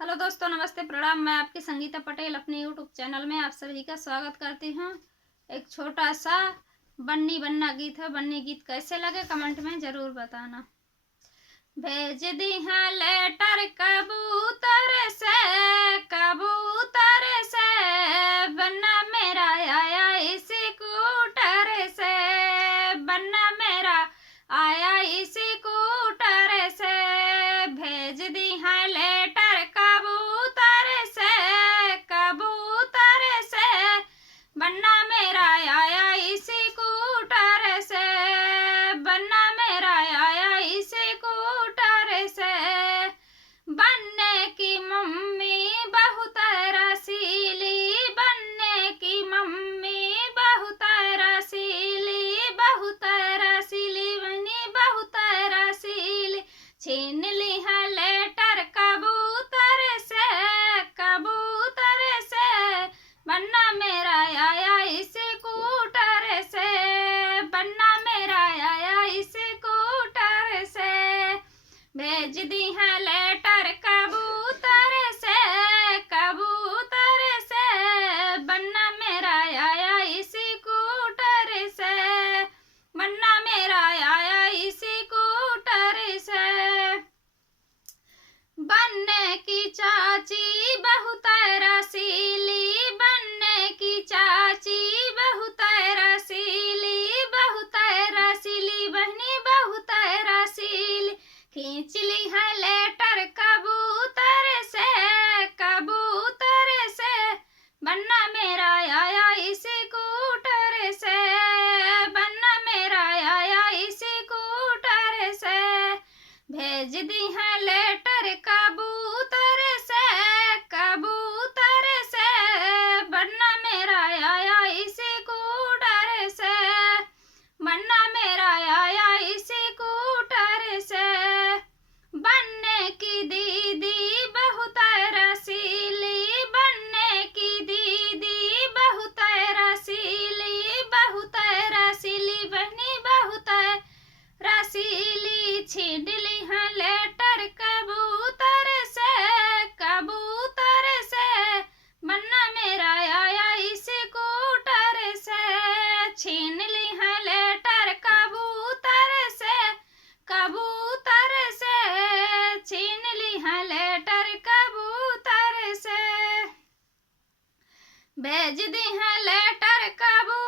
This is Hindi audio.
हेलो दोस्तों, नमस्ते, प्रणाम। मैं आपकी संगीता पटेल अपने यूट्यूब चैनल में आप सभी का स्वागत करती हूँ। एक छोटा सा बन्नी बन्ना गीत है। बन्नी गीत कैसे लगे कमेंट में ज़रूर बताना। भेज दी है लेटर कबूतर से बन्ना मेरा आया इसी कूटर से। बन्ना मेरा आया इसी कूटर से। भेज दी है लेटर कबूतर से बन्ना मेरा आया इसी कूटर से। बन्ना मेरा आया इसी कूटर से। बनने की मम्मी बहुत रसीली, बनने की मम्मी बहुत रसीली, बहुत रसीली बनी बहुत रसीली। छीन ली है लेटर कबूतर से बन्ना मेरा आया इसी कूटर से। बन्ना मेरा आया इसी कूटर से। भेज दी है लेटर कबूतर से बन्ना मेरा आया इसी कूटर से। बन्ना मेरा आया इसी कूटर से। बनने की चाची बहुत रसीली, बनने की चाची बहुत रसीली, बहुत रसीली बहनी बहुत रसीली। खींच ली है लेटर कबूतर से बन्ना मेरा आया इसी कूटर से। बन्ना मेरा आया इसी कूटर से। भेज दी है लेटर कबूतर से बन्ना मेरा आया इसी कूटर से। बन्ना मेरा आया इसी कूटर से। बनने की दीदी बहुत रसीली, बनने की दीदी बहुत रसीली, बहुत रसीली बहनी बहुत रसीली। छीन ली है लेटर कबूतर से बन्ना मेरा आया इसी कूटर से। छीन ली है लेटर कबूतर से छीन ली है लेटर कबूतर से। भेज दी है लेटर कबूतर